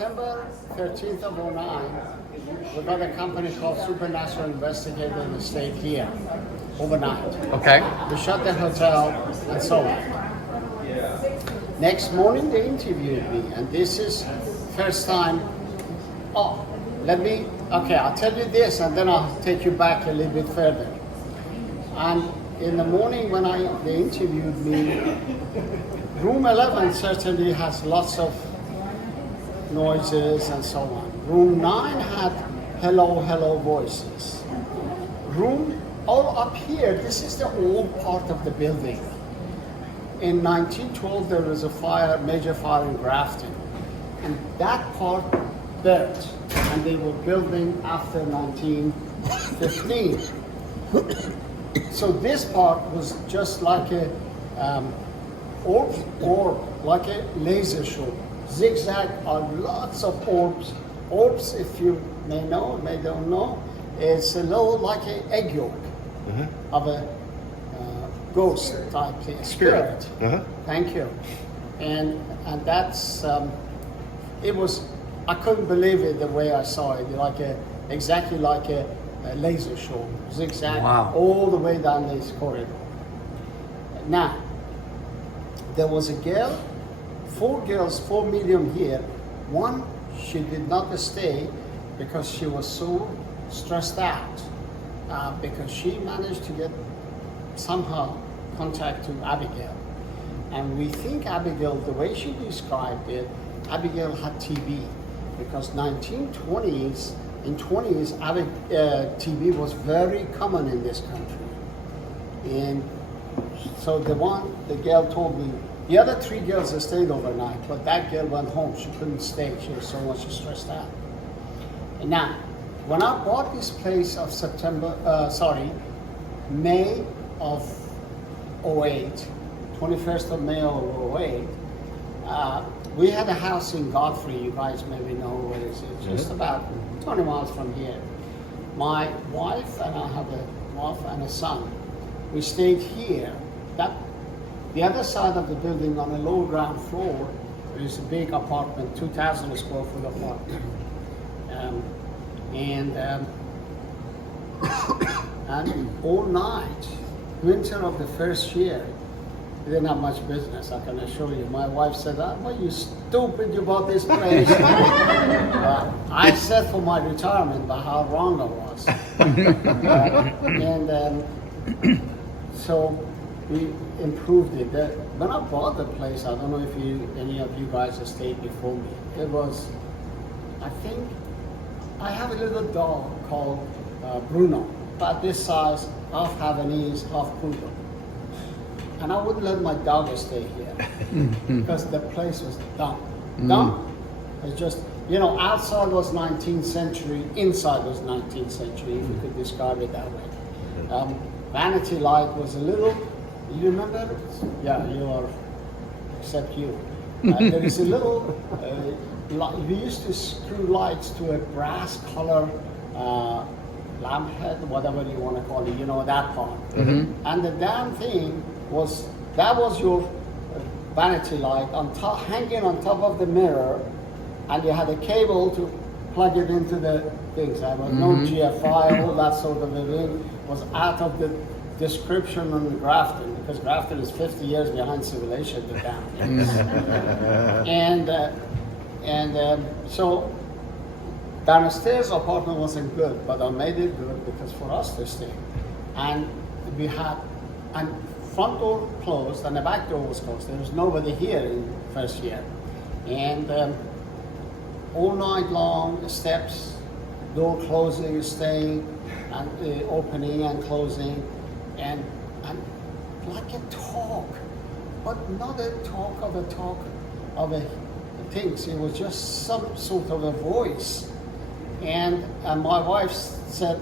September 13th of '09, we got a company called Supernatural Investigator and stayed here overnight. Okay. We shut the hotel and so on. Next morning they interviewed me, and this is first time. Oh, I'll tell you this and then I'll take you back a little bit further. And in the morning when they interviewed me, room 11 certainly has lots of noises and so on. Room 9 had hello, hello voices. Room all up here, this is the old part of the building. In 1912 there was a major fire in Grafton, and that part burnt, and they were building after 1915. So this part was just like a orb, like a laser show. Zigzag are lots of orbs. Orbs, if you may know, may don't know, it's a little like an egg yolk of a ghost type thing, spirit. Thank you. And that's it was. I couldn't believe it the way I saw it. Exactly like a laser show, zigzag all the way down this corridor. Now, there was a girl, 4 girls, 4 medium here. One, she did not stay because she was so stressed out because she managed to get somehow contact to Abigail. And we think Abigail, the way she described it, Abigail had TB because 1920s, in 20s, TB was very common in this country. And so the girl told me, the other 3 girls stayed overnight, but that girl went home. She couldn't stay. She was so much stressed out. And now, when I bought this place of May of 08, 21st of May of 08, we had a house in Godfrey. You guys maybe know where it is. It's just about 20 miles from here. My wife and I have a wife and a son. We stayed here. The other side of the building on the lower ground floor is a big apartment, 2,000 square foot apartment. And all night, winter of the first year, we didn't have much business, I can assure you. My wife said, "Well, you stupid, you bought this place." I said for my retirement, but how wrong I was. So we improved it. When I bought the place, I don't know if any of you guys have stayed before me. It was, I think, I have a little dog called Bruno, about this size, half Havanese, half poodle. And I wouldn't let my dog stay here because the place was dumb. It's just, outside was 19th century, inside was 19th century, if you could describe it that way. Vanity Light was a little, you remember? Yeah, you are, except you. There is a little, we used to screw lights to a brass color lamp head, whatever you want to call it, that part. And the damn thing was your vanity light on top, hanging on top of the mirror, and you had a cable to plug it into the things. There was no GFI, all that sort of a thing was out of the description on Grafton, because Grafton is 50 years behind civilization, the damn thing. So downstairs apartment wasn't good, but I made it good because for us to stay. And we had, and front door closed and the back door was closed. There was nobody here in first year. And all night long, steps, door closing, staying, and opening and closing, and like a talk, but not a talk of things. It was just some sort of a voice. And my wife said,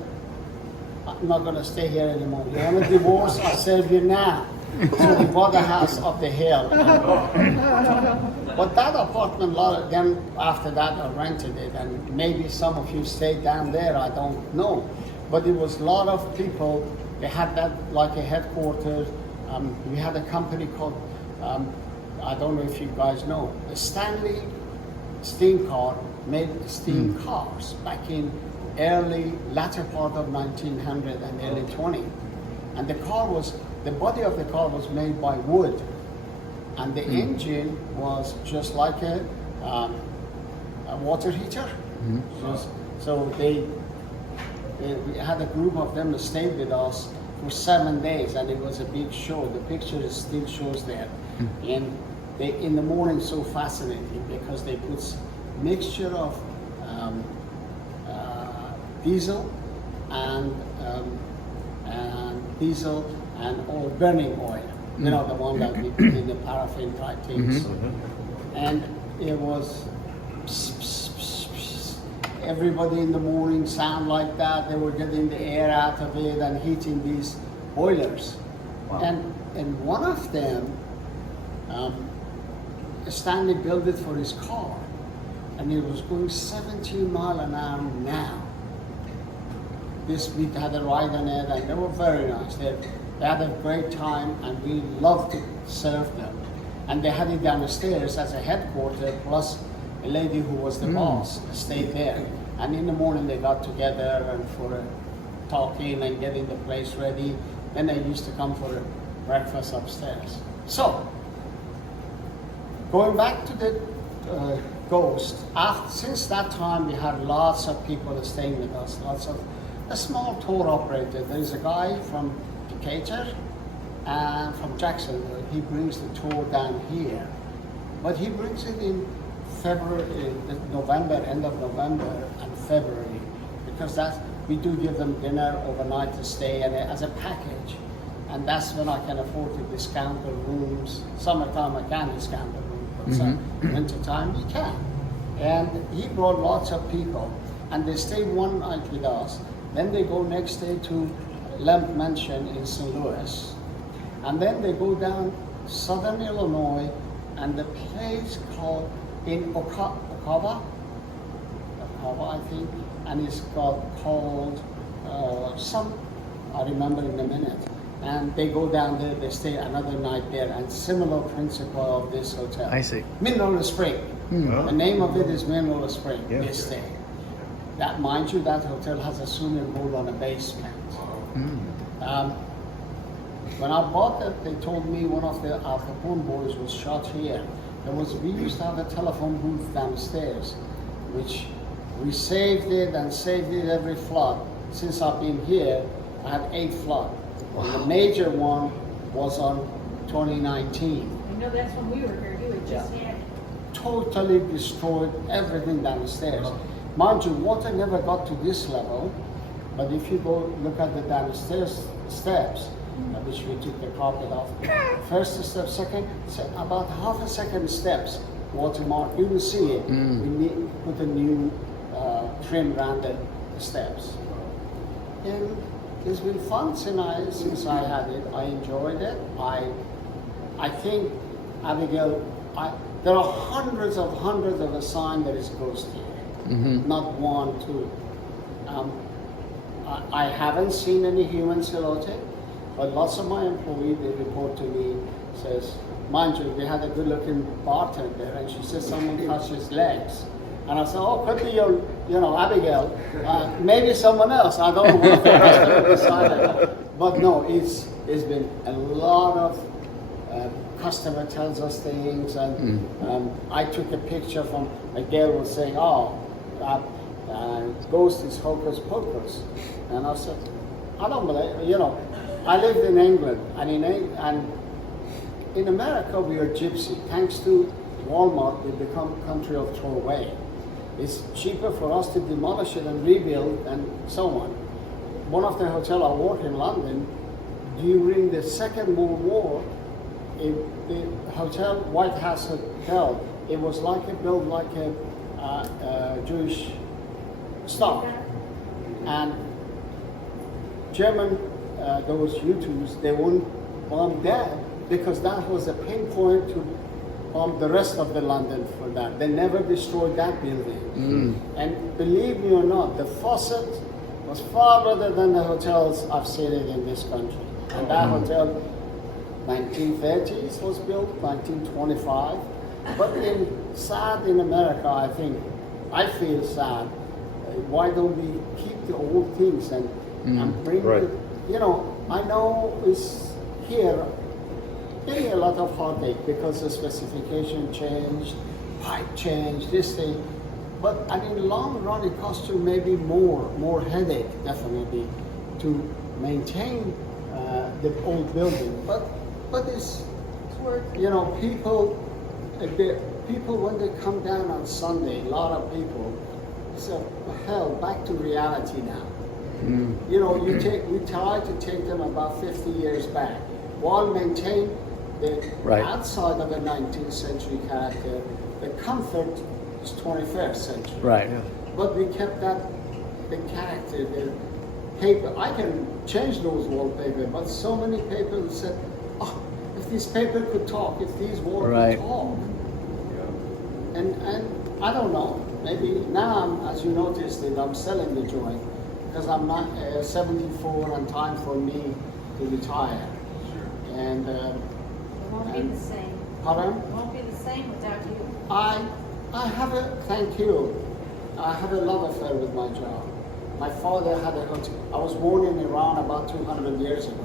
"I'm not going to stay here anymore. You want a divorce? I'll serve you now." So we bought a house up the hill. But that apartment, then after that I rented it, and maybe some of you stayed down there, I don't know. But it was a lot of people. They had that like a headquarters. We had a company called, I don't know if you guys know, Stanley Steam Car made steam cars back in latter part of 1900 and early 20. And the body of the car was made by wood. And the engine was just like a water heater. So we had a group of them that stayed with us for 7 days, and it was a big show. The picture still shows there. And in the morning, so fascinating because they put mixture of diesel and oil, burning oil. You know, the one that we put in the paraffin type things. And it was everybody in the morning sound like that. They were getting the air out of it and heating these boilers. Wow. And one of them, Stanley built it for his car, and it was going 17 miles an hour now. We had a ride on it, and they were very nice. They had a great time, and we loved to serve them. And they had it downstairs as a headquarters, plus a lady who was the boss stayed there. And in the morning they got together and for talking and getting the place ready. Then they used to come for a breakfast upstairs. So, going back to the Ghost, since that time we had lots of people staying with us, a small tour operator. There's a guy from Decatur and from Jacksonville. He brings the tour down here, but he brings it in February, November, end of November and February, because we do give them dinner, overnight to stay, and as a package. And that's when I can afford to discount the rooms. Summertime I can discount the room, but winter time you can. And he brought lots of people, and they stayed one night with us. Then they go next day to Lemp Mansion in St. Louis. And then they go down southern Illinois, and the place called in Okava, I think, and it's called I remember in a minute. And they go down there, they stay another night there, and similar principle of this hotel. I see. Mineral Spring. The name of it is Mineral Spring. Yeah. They stay. That, mind you, that hotel has a swimming pool on a basement. When I bought it, they told me one of the Al Capone boys was shot here. We used to have a telephone booth downstairs, which we saved it every flood. Since I've been here, I had 8 floods. Wow. And the major one was on 2019. I know that's when we were here, you had just had it. Totally destroyed everything downstairs. Mind you, water never got to this level, but if you go look at the downstairs steps, which we took the carpet off, first step, second, about half a second steps, watermark, you will see it. We put a new trim around the steps. And it's been fun since I had it. I enjoyed it. I think, Abigail, there are hundreds of a sign that is ghost here. Not 1, 2. I haven't seen any human silhouette, but lots of my employees, they report to me, says, mind you, they had a good-looking bartender, and she said someone touched his legs. And I said, oh, could be Abigail, maybe someone else. I don't know what the customer decided. But no, it's been a lot of customer tells us things, and I took a picture from a girl was saying, ghost is hocus pocus. And I said, I don't believe, I lived in England, and in America we are gypsy. Thanks to Walmart, we become country of throwaway. It's cheaper for us to demolish it and rebuild and so on. One of the hotels I worked in London, during the Second World War, the hotel, White House Hotel, it was built like a Jewish star. And German, those U-2s, they wouldn't bomb that because that was a pinpoint to bomb the rest of the London for that. They never destroyed that building. And believe me or not, the faucet was far better than the hotels I've seen it in this country. And that hotel, 1930s was built, 1925. But in America, I think I feel sad. Why don't we keep the old things and bring Right. the, you know, I know it's here, maybe a lot of heartache because the specification changed, pipe changed, this thing. But I mean, long run, it costs you maybe more headache, definitely, to maintain the old building. But it's, you know, people when they come down on Sunday, a lot of people say, hell, back to reality now. You know, we try to take them about 50 years back while maintain the Right. outside of a 19th century character, the comfort is 21st century. Right. But we kept that, the character, the paper. I can change those wallpaper, but so many people said, oh, if this paper could talk, if these walls Right. could talk. And I don't know, maybe now, as you noticed, that I'm selling the joint because I'm not 74 and time for me to retire. And It won't be the same. pardon? It won't be the same without you. I have a, thank you, I have a love affair with my job. My father had a hotel. I was born in Iran about 200 years ago.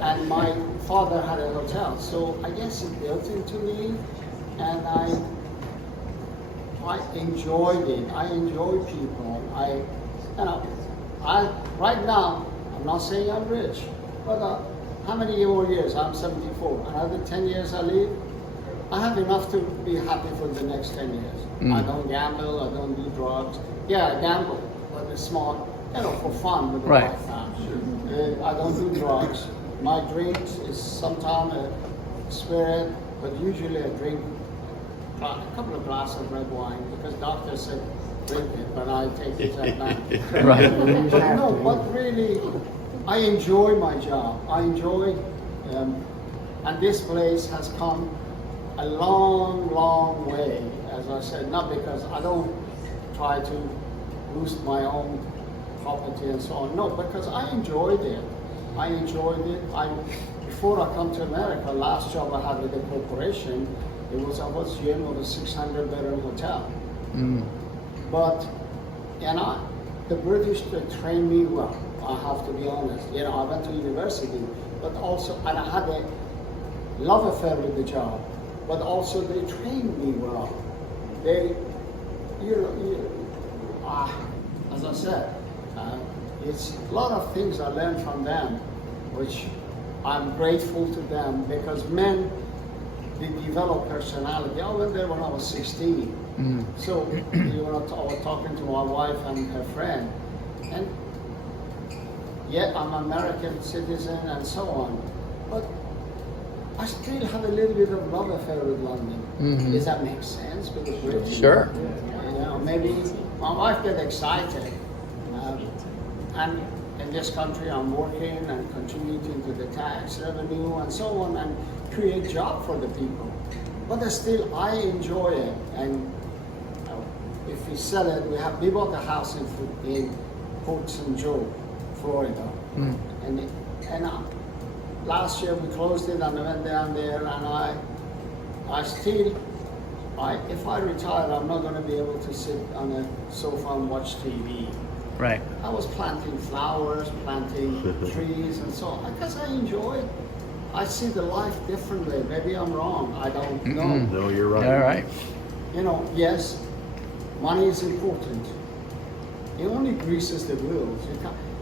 And my father had a hotel. So I guess it built into me, and I enjoyed it. I enjoy people. Right now, I'm not saying I'm rich, but how many more years? I'm 74. Another 10 years I live. I have enough to be happy for the next 10 years. I don't gamble, I don't do drugs. Yeah, I gamble, but it's small, you know, for fun with the Right. wife family. I don't do drugs. My drinks is sometimes a spirit, but usually I drink a couple of glasses of red wine because doctor said drink it, but I take it at night. Right. But no, but really, I enjoy my job. I enjoy, and this place has come a long way, as I said, not because I don't try to boost my own property and so on, no, because I enjoyed it. I enjoyed it. Before I come to America, last job I had with the corporation, I was here with a 600-bedroom hotel. But, the British, they trained me well, I have to be honest. You know, I went to university, but also, and I had a love affair with the job, but also they trained me well. They, as I said, it's a lot of things I learned from them, which I'm grateful to them because men, they develop personality. I went there when I was 16. So I was talking to my wife and her friend, and yet I'm an American citizen and so on, but I still have a little bit of love affair with London. Does that make sense with the British? Sure. You know, maybe my wife gets excited, and in this country I'm working and contributing to the tax revenue and so on and create job for the people. But still, I enjoy it. And if we sell it, we bought a house in Port St. Joe, Florida, and last year we closed it and I went down there, and if I retire, I'm not going to be able to sit on a sofa and watch TV. Right. I was planting flowers, planting trees and so on, because I enjoy it. I see the life differently. Maybe I'm wrong, I don't know. No, you're right. All right. You know, yes, money is important. It only greases the wheels.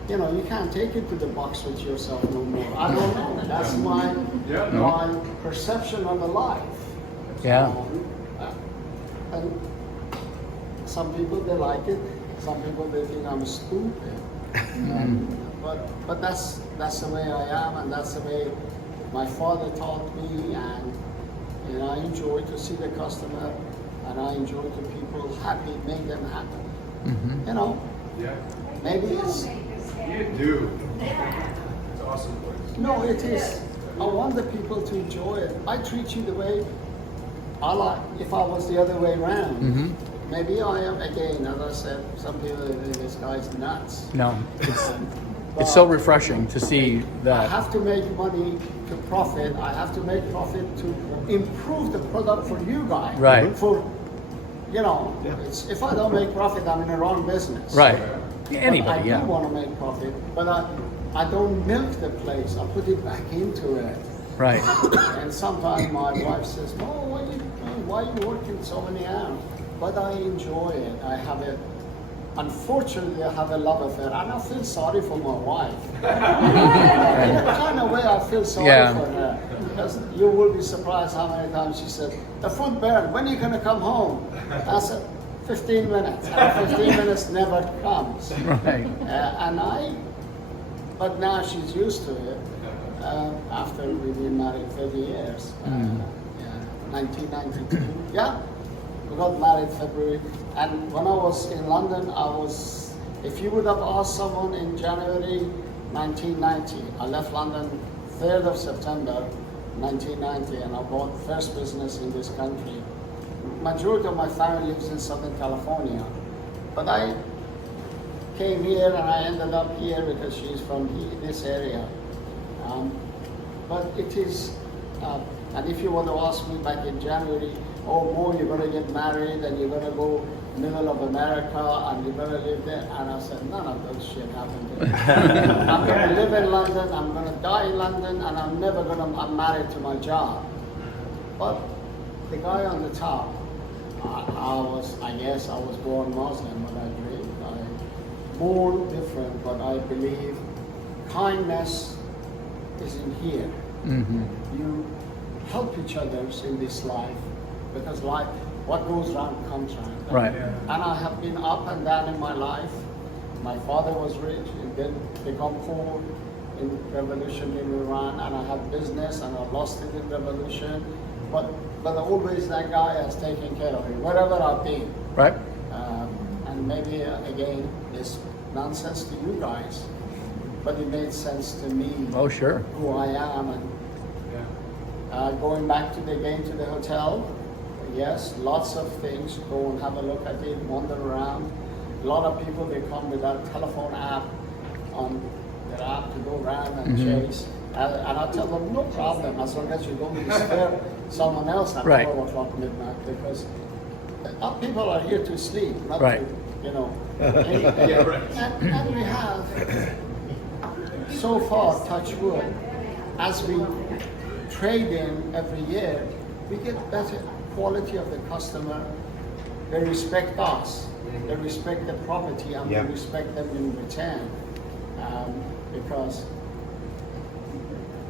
You can't take it to the box with yourself no more. I don't know. That's my perception of the life. Yeah. And some people, they like it. Some people, they think I'm stupid. But that's the way I am, and that's the way my father taught me, and I enjoy to see the customer, and I enjoy to people happy, make them happy. You know, maybe it's. You do. It's an awesome place. No, it is. I want the people to enjoy it. I treat you the way I like. If I was the other way around, maybe I am again. As I said, some people think this guy's nuts. No. It's, It's so refreshing to see I that. have to make money to profit. I have to make profit to improve the product for you guys. Right. For, Yeah. if I don't make profit, I'm in the wrong business. Right. But Anybody, I yeah. do want to make profit, but I don't milk the place. I put it back into it. Right. And sometimes my wife says, "No, why are you working so many hours?" But I enjoy it. Unfortunately, I have a love affair, and I feel sorry for my wife. In a kind of way, I feel sorry Yeah. for her. Because you will be surprised how many times she said, "The food burned, when are you going to come home?" I said, 15 minutes. And 15 minutes never comes. Right. But now she's used to it. After we've been married 30 years. 1992. Yeah, we got married February. And when I was in London, if you would have asked someone in January 1990, I left London 3rd of September 1990, and I bought first business in this country. Majority of my family lives in Southern California, but I came here and I ended up here because she's from this area. But it is, and if you want to ask me back in January, "Oh, Mo, you're going to get married and you're going to go middle of America and you're going to live there," and I said, none of that shit happened to me. I'm going to live in London, I'm going to die in London, and I'm married to my job. But the guy on the top, I guess I was born Muslim, but born different, but I believe kindness is in here. Mm-hmm. You help each other in this life, because what goes around comes around. Right. And I have been up and down in my life. My father was rich and then become poor in revolution in Iran, and I had business and I lost it in revolution. But always that guy has taken care of me wherever I've been. Right. And maybe again, it's nonsense to you guys, but it made sense to me. Oh, sure. Who I am. And going back to the hotel, yes, lots of things. Go and have a look at it, wander around. A lot of people, they come with that telephone app on their app to go around and chase. And I tell them, no problem, as long as you don't disturb someone else at Right. 12 o'clock midnight, because people are here to sleep, not Right. to, Yeah, right. And we have, so far, touch wood, as we trade in every year, we get better quality of the customer. They respect us, they respect the property, and Yeah. we respect them in return.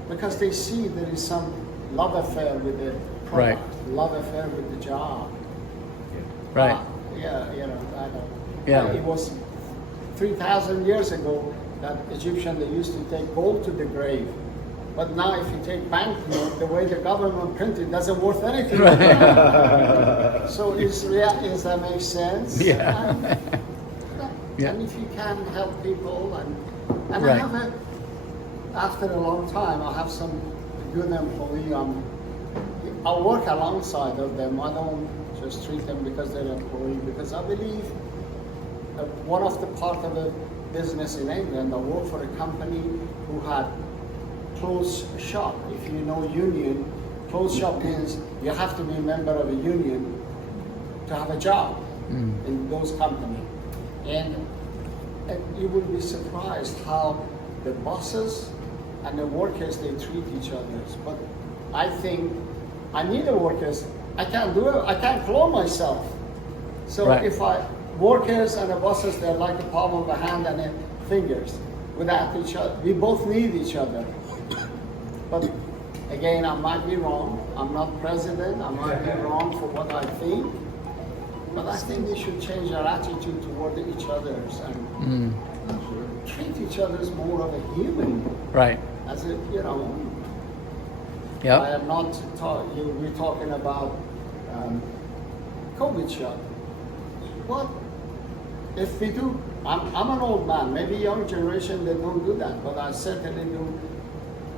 Because they see there is some love affair with the product, love affair with the job. Right. I know. Yeah. It was 3,000 years ago that Egyptian, they used to take gold to the grave. But now if you take banknote, the way the government printed doesn't worth anything. So does that make sense? Yeah. Yeah. And if you can help people, and Right. after a long time, I have some good employee. I work alongside of them. I don't just treat them because they're employee, because I believe one of the part of the business in England, I worked for a company who had clothes shop. If you know union, clothes shop means you have to be a member of a union to have a job in those companies. And you will be surprised how the bosses and the workers, they treat each other. But I think I need the workers. I can't do it. I can't clone myself. So Right. if workers and the bosses, they're like a palm of a hand and fingers. Without each other, we both need each other. But again, I might be wrong. I'm not president. I might be wrong for what I think. But I think they should change their attitude toward each other and treat each other as more of a human. Right. As a, I Yep. am not we're talking about COVID shot. What if we do? I'm an old man. Maybe young generation, they don't do that, but I certainly do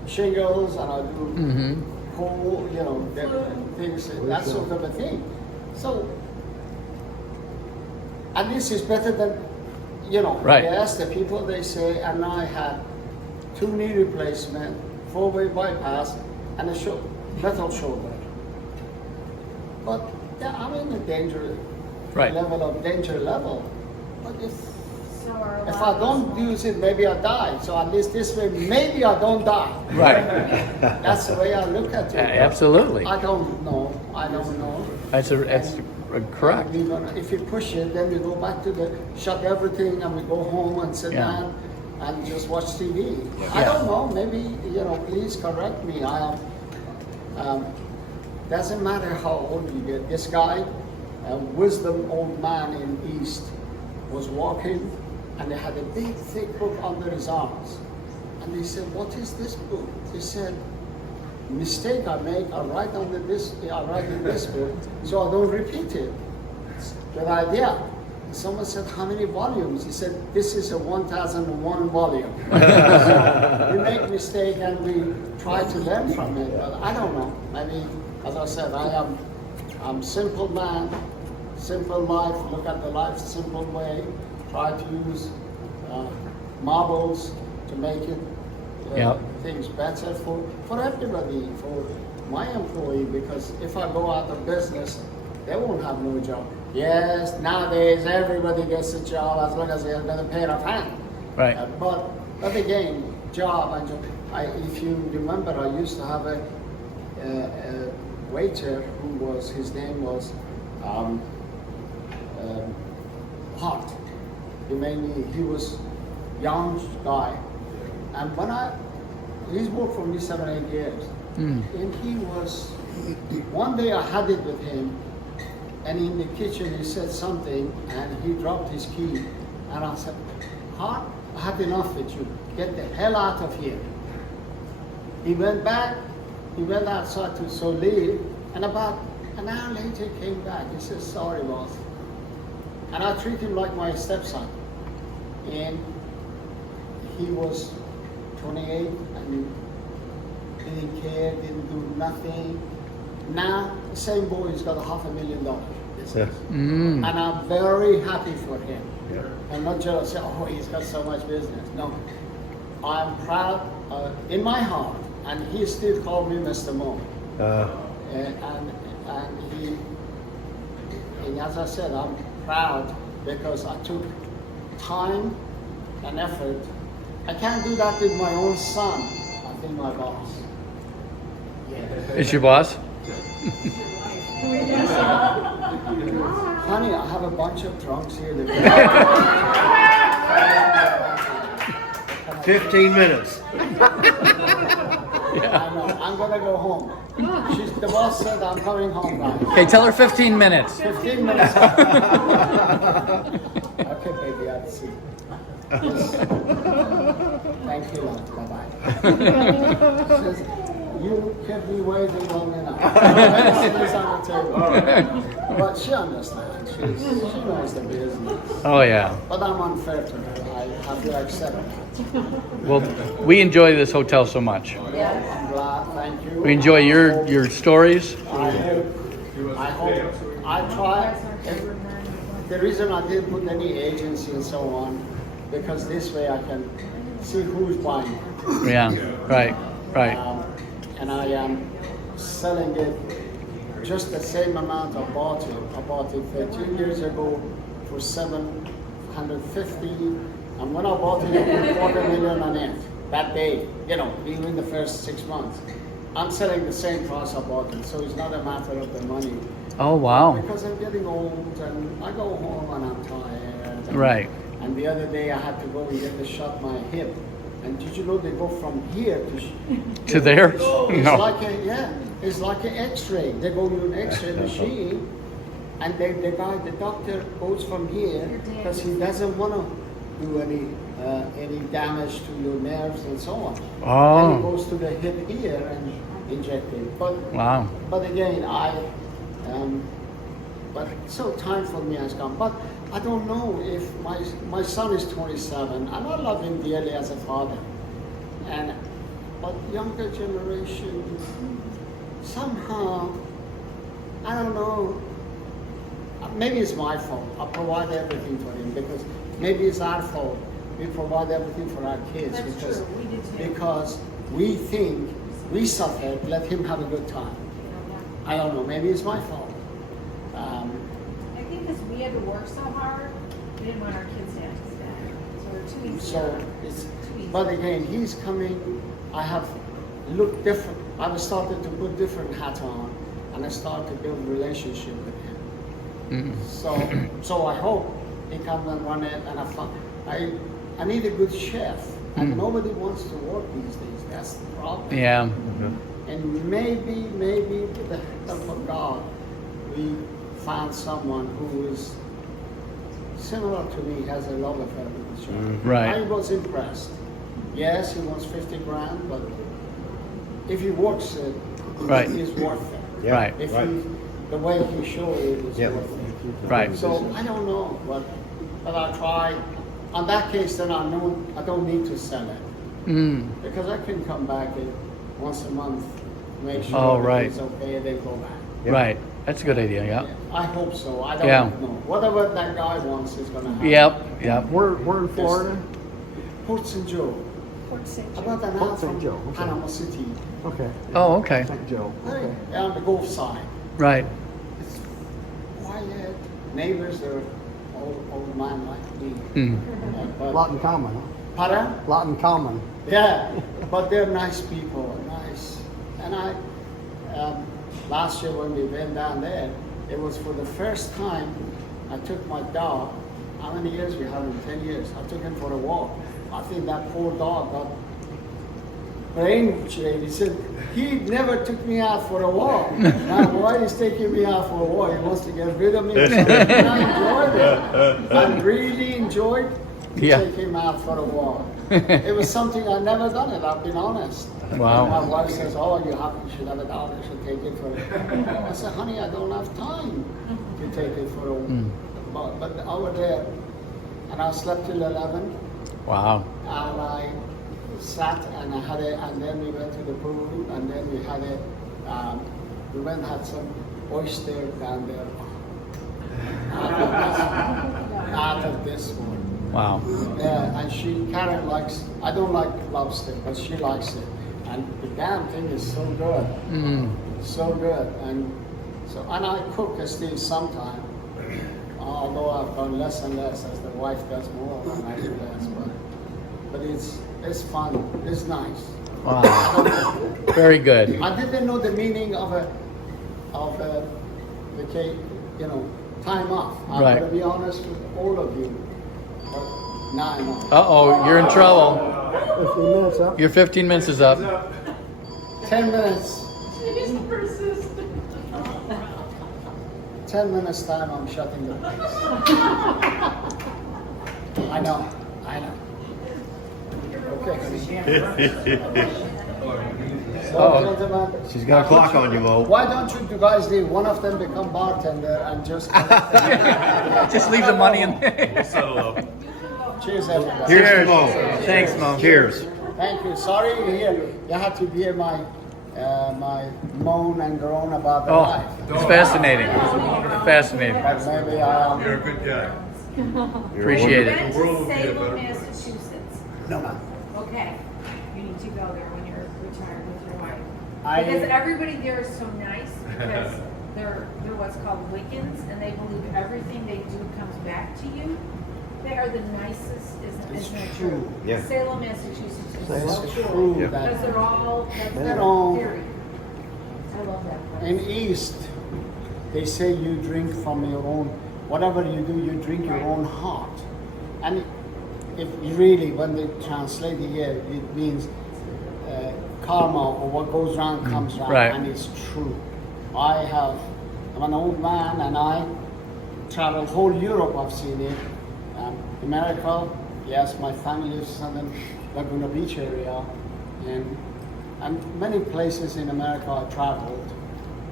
shingles and I do cold, things, that sort of a thing. So, and this is better than you know, Right. yes, the people they say, and I had 2 knee replacement, 4-way bypass, and a metal shoulder. But yeah, I'm in a danger Right. level of danger level. But So are a if lot I of don't those- use it, maybe I die. So at least this way, maybe I don't die. Right. That's the way I look at it. Absolutely. I don't know. I don't know. That's correct. And we're gonna, if you push it, then we go back to the shut everything and we go home and sit Yeah. down and just watch TV. I Yeah. don't know. Maybe please correct me. I am. Doesn't matter how old you get. This guy, a wisdom old man in East, was walking, and they had a big thick book under his arms, and he said, "What is this book?" He said, "Mistake I make, I write under this. I write in this book, so I don't repeat it." Good idea. And someone said, "How many volumes?" He said, "This is a 1001 volume." So we make mistake and we try to learn from it, but I don't know. Maybe, as I said, I'm simple man, simple life. Look at the life simple way. Try to use marbles to make it Yep. things better for everybody, for my employee. Because if I go out of business, they won't have no job. Yes, nowadays everybody gets a job as long as they have got a pair of hands. Right. But again, job and job. If you remember, I used to have a waiter his name was Hart. He was young guy, and he's worked for me 7-8 years, and he was. One day I had it with him, and in the kitchen he said something, and he dropped his key, and I said, "Hart, I had enough with you. Get the hell out of here." He went back. He went outside to leave, and about an hour later he came back. He said, "Sorry, boss." And I treat him like my stepson. And he was 28 and didn't care, didn't do nothing. Now, the same boy has got $500,000 business. And I'm very happy for him. I'm not jealous, oh, he's got so much business. No, I'm proud in my heart, and he still calls me Mr. Mo. And as I said, I'm proud because I took time and effort. I can't do that with my own son. I think my boss. Is your boss? Honey, I have a bunch of drunks here. 15 minutes. I know. I'm gonna go home. The boss said I'm coming home now. Okay, tell her 15 minutes. 15 minutes. Okay, baby, I'll see. Yes. Thank you. Bye-bye. Says, you kept me waiting long enough. Medicine on the table. But she understands. She knows the business. Oh yeah. But I'm unfair to her. I have to accept it. Well, we enjoy this hotel so much. I'm glad. Thank you. We enjoy your stories. I hope. I try. The reason I didn't put any agency and so on, because this way I can see who's buying it. Yeah. Right. Right. And I am selling it just the same amount I bought it. I bought it 13 years ago for $750, and when I bought it, I put $250,000 on it that day. Even the first 6 months. I'm selling the same price I bought it, so it's not a matter of the money. Oh wow. Because I'm getting old, and I go home and I'm tired. Right. And the other day I had to go and get a shot my hip. And did you know they go from here To there? It's No. it's like an X-ray. They go to an X-ray machine, and the doctor goes from here because he doesn't want to do any damage to your nerves and so on. Oh. And he goes to the hip here and inject it. But Wow. But again, but so time for me has come. But I don't know if my son is 27, and I love him dearly as a father. But younger generation, somehow, I don't know. Maybe it's my fault. I provide everything for him because maybe it's our fault. We provide everything for our kids That's because true. We do too. because we think we suffered. Let him have a good time. I don't know. Maybe it's my fault. I think because we had to work so hard, we didn't want our kids to have to stay. So we're too easy. So it's. But again, he's coming. I have looked different. I've started to put different hats on, and I started to build relationship with him. So I hope he comes and run it, and I need a good chef, and nobody wants to work these days. That's the problem. Yeah. And maybe with the help of God, we found someone who is similar to me, has a love affair with the chef. Right. I was impressed. Yes, he wants 50 grand, but if he works it, Right. it's worth it. Yeah. Right. If Right. the way he showed it is Yeah. worth it. Right. So I don't know, but I try. On that case, then I don't need to sell it because I can come back once a month, make sure Oh, right. it's okay, then go back. Right. That's a good idea. Yeah. I hope so. I don't Yeah. know. Whatever that guy wants is gonna happen. Yep. Yep. We're in Florida. Port St. Joe. Port St. About an Port hour St. from Joe, okay. Panama City. Okay. Oh, okay. St. Joe. Okay. On the Gulf side. Right. It's quiet. Neighbors, they're old man like me. Mm. A lot in common, huh? Pardon? Lot in common. Yeah, but they're nice people, nice. And last year when we went down there, it was for the first time I took my dog. How many years we had him? 10 years. I took him for a walk. I think that poor dog got brain drained. He said, he never took me out for a walk. Now why he's taking me out for a walk? He wants to get rid of me. And I enjoyed it. I really enjoyed Yeah. taking him out for a walk. It was something I never done it, I've been honest. Wow. My wife says, oh, you should have a dog, you should take it for a I said, honey, I don't have time to take it for a walk. But over there, and I slept till 11, Wow. and I sat and and then we went to the pool, and then we had we went and had some oyster down there. Out of this one. Wow. Yeah, and Karen likes, I don't like lobster, but she likes it. And the damn thing is so good. So good. And I cook still sometime. Although I've done less and less as the wife does more and I do less. But it's fun. It's nice. Wow. Very good. I didn't know the meaning of time off. I'm Right. going to be honest with all of you. But now I know. Uh-oh, you're in trouble. 15 minutes up. Your 15 minutes is up. 10 minutes. 10 minutes time, I'm shutting the place. I know. Okay, honey. So, Oh. gentlemen, She's got a clock on you, Mo. why don't you guys leave? One of them become bartender and just Just leave the money in there. We'll settle up. cheers, everybody. Here's to Mo. Thanks, Mo. Cheers. Thank you. Sorry you have to hear my my moan and groan about the Oh, life. it's fascinating. Fascinating. But maybe I You're a good guy. Appreciate it. Went The world to will be a Salem, better place. Massachusetts. no. Okay, you need to go there when you're retired with your wife. I- Because everybody there is so nice, because they're what's called Wiccans, and they believe everything they do comes back to you. They are the nicest, It's isn't it true. true? Yeah. Salem, Massachusetts is Salem? so It's true. true Yeah. Because that they're all, that's their know, theory. I love that place. in East, they say you drink from your own, whatever you do, you drink your own heart. And if you really, when they translate it here, it means karma, or what goes around comes around, Right. and it's true. I'm an old man, and I traveled whole Europe, I've seen it. America, yes, my family lives in the Laguna Beach area, and many places in America I traveled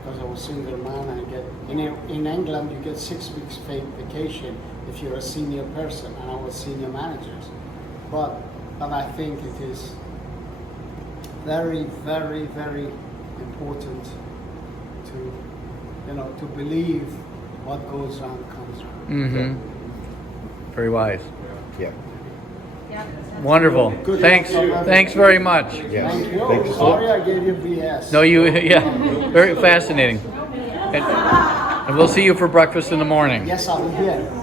because I was a single man. And in England you get 6 weeks paid vacation if you're a senior person, and I was senior managers. But I think it is very, very, very important to, to believe what goes around comes around. Mm-hmm. Very wise. Yeah. Yeah. Wonderful. Good Thanks. luck. Thanks very much. Yeah. Thank you. Thank you so Sorry much. I gave you BS. No, you. Yeah. Very fascinating. And we'll see you for breakfast in the morning. Yes, I'll be here.